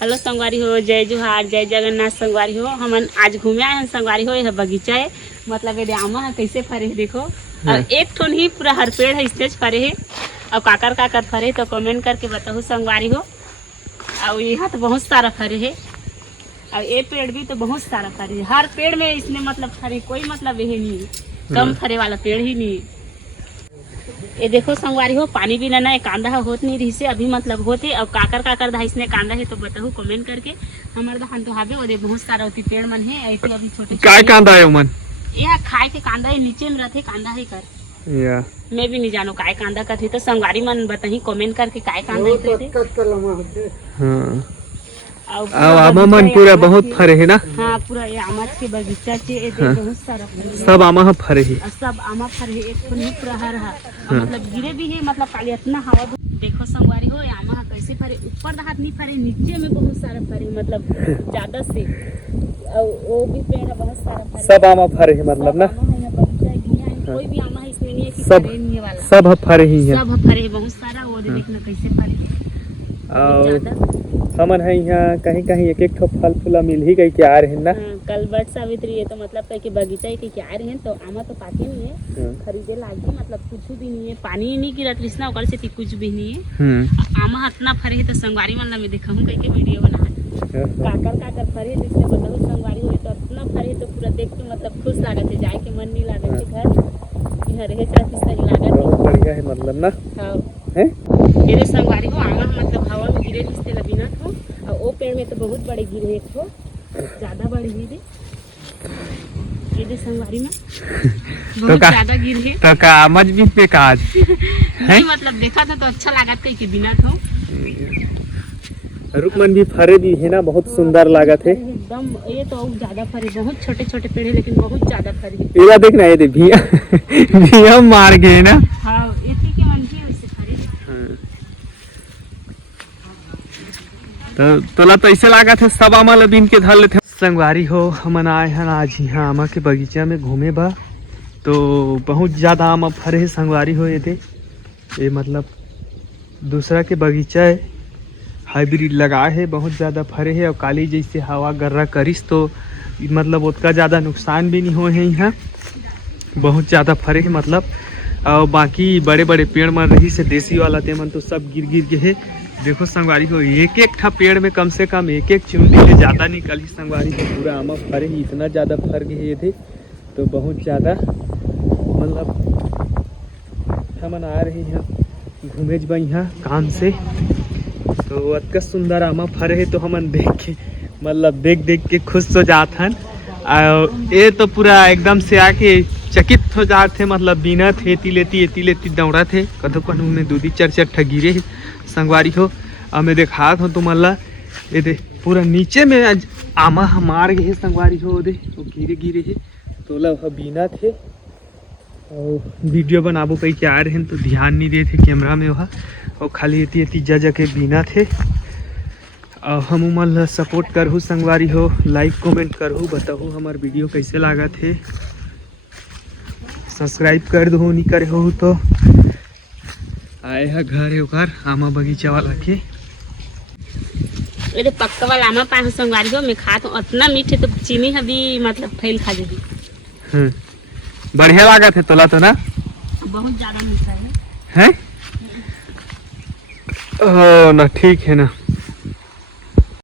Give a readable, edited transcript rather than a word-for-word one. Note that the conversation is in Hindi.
हेलो संगवारी हो, जय जोहार, जय जगन्नाथ संगवारी हो। हम आज घूमे आए हैं संगवारी हो। यह बगीचा है, मतलब ये आमा है कैसे फरे है देखो। और एक ठोन ही पूरा हर पेड़ है स्टेज फरे है। और काकर फरे तो कमेंट करके बताओ संगवारी हो। और यहाँ तो बहुत सारा फरे है। और ये पेड़ भी तो बहुत सारा फरे है। हर पेड़ में इसने मतलब फरे, कोई मतलब यही नहीं है, कम फरे वाला पेड़ ही नहीं है। ये देखो संगवारी हो, पानी भी ना कांदा होत नहीं रही से अभी मतलब होते। और काकर धा इसने कांदा है तो बताओ कमेंट करके। हमारे दहान तो हावे और बहुत सारा होती पेड़ मन है ऐसे अभी छोटे काय कांदा है मन यह खाए के कांदा है, नीचे में रहते कांदा है कर या मैं भी नहीं जानो काय कांदा का थे। तो संगवारी मन बताही कमेंट करके काय कांदा है। हां अब आमा मन पूरा बहुत फरे है ना। हाँ पूरा ये आमा के बगीचा से ये बहुत सारा सब आमा फरे है, सब आमा फरे है। एक तो नहीं पूरा हरा मतलब गिरे भी है, मतलब काली इतना हवा। देखो संगवारी हो आमा कैसे फरे, ऊपर हाथ नहीं फरे, नीचे में बहुत सारा फरे, मतलब ज्यादा से। और वो भी पेड़ है बहुत सारा फरे, सब आमा फरे है मतलब ना। कोई भी आमा है इसमें नहीं है कि फरे नहीं वाला, सब फरे ही है, सब फरे है बहुत सारा। वो देखना कैसे फरे है। हमन है यहाँ कहीं कहीं एक एक ठो फल फूला मिल ही गई के आ रहे हैं ना। कल बट सावित्री है तो मतलब कहीं के बगीचा के क्या आ रहे हैं तो आमा तो पाते नहीं है, खरीदे लागी मतलब कुछ भी नहीं है, पानी नहीं गिरा कृष्णा ओकर से कुछ भी नहीं है। आमा इतना फरे है तो संगवारी मन में देखा हूँ कहीं के वीडियो बना काकर फरे है जिसने बताओ संगवारी हो तो इतना फरे तो पूरा देख के मतलब खुश लागत है, जाए के मन नहीं लागत है घर यहाँ रहे चाहती सही लागत है, बढ़िया है मतलब ना। हाँ है मेरे संगवारी हो आमा मतलब हवा में गिरे जिससे लगी ना थो। और वो पेड़ में तो बहुत बड़े गिरे एक ठो, ज्यादा बड़े गिरे ये दे संगवारी में बहुत ज्यादा गिरे तो का आमज भी पे काज नहीं मतलब देखा था तो अच्छा लागत कहीं के बिना थो। रुकमन भी फरे भी है ना, बहुत सुंदर लागत है एकदम। ये तो और ज्यादा फरे, बहुत छोटे छोटे पेड़ है लेकिन बहुत ज्यादा फरे। ये देखना ये भिया मार गए ना। हाँ इसी के मन ही वैसे फरे। तो तोला तो ऐसे लगा थे सब आमा बीन के धर लेते। संगवारी हो हमन आए हैं आज यहाँ आमा के बगीचा में घूमे बा, तो बहुत ज़्यादा आमा फरे है संगवारी हो। ये मतलब दूसरा के बगीचा है, हाइब्रिड लगा है, बहुत ज़्यादा फरे है। और काली जैसे हवा गर्रा करिस तो मतलब उतना ज़्यादा नुकसान भी नहीं हुए हैं यहाँ, बहुत ज़्यादा फरे है मतलब। और बाकी बड़े बड़े पेड़ मर रही से देसी वाला ते मन तो सब गिर गिर गए है। देखो संगवारी हो एक एक ठा पेड़ में कम से कम एक एक चुंडी ले ज़्यादा निकली संगवारी हो। पूरा आमा फरे ही इतना ज़्यादा फर गए ये थे तो बहुत ज़्यादा मतलब हमन आ रहे हैं घूमे जब यहाँ काम से। तो अतका सुंदर आमा फरे है तो हमन देख के मतलब देख के खुश हो जात हन। ये तो पूरा एकदम से आके चकित हो जाते मतलब बिना थे एती लेती दौड़ा थे कदों कन में दूधी चर ठगिरे संगवारी हो। अब मैं देखा हूँ तुम ये दे पूरा नीचे में आज आमा मार गए संगवारी हो, दे तो गिरे है तो लव बिना थे। और वीडियो बनाबो कहीं के आ रहे हैं तो ध्यान नहीं देते कैमरा में वहाँ, और खाली एती जगह के बिना थे। और हम उमल सपोर्ट करहूँ संगवारी हो, लाइक कमेंट करहूँ, बताओ हमार वीडियो कैसे लगा थे, सब्सक्राइब कर दो नहीं करे हो तो। आए है घर है ओकर आमा बगीचा वाला के। ये पक्का वाला आमा पाए संगवारी हो मैं खात हूँ, इतना मीठे तो चीनी है भी मतलब फैल खा जाएगी। बढ़िया लागत है तोला तो ना, बहुत ज्यादा मीठा है। ओ ना ठीक है ना।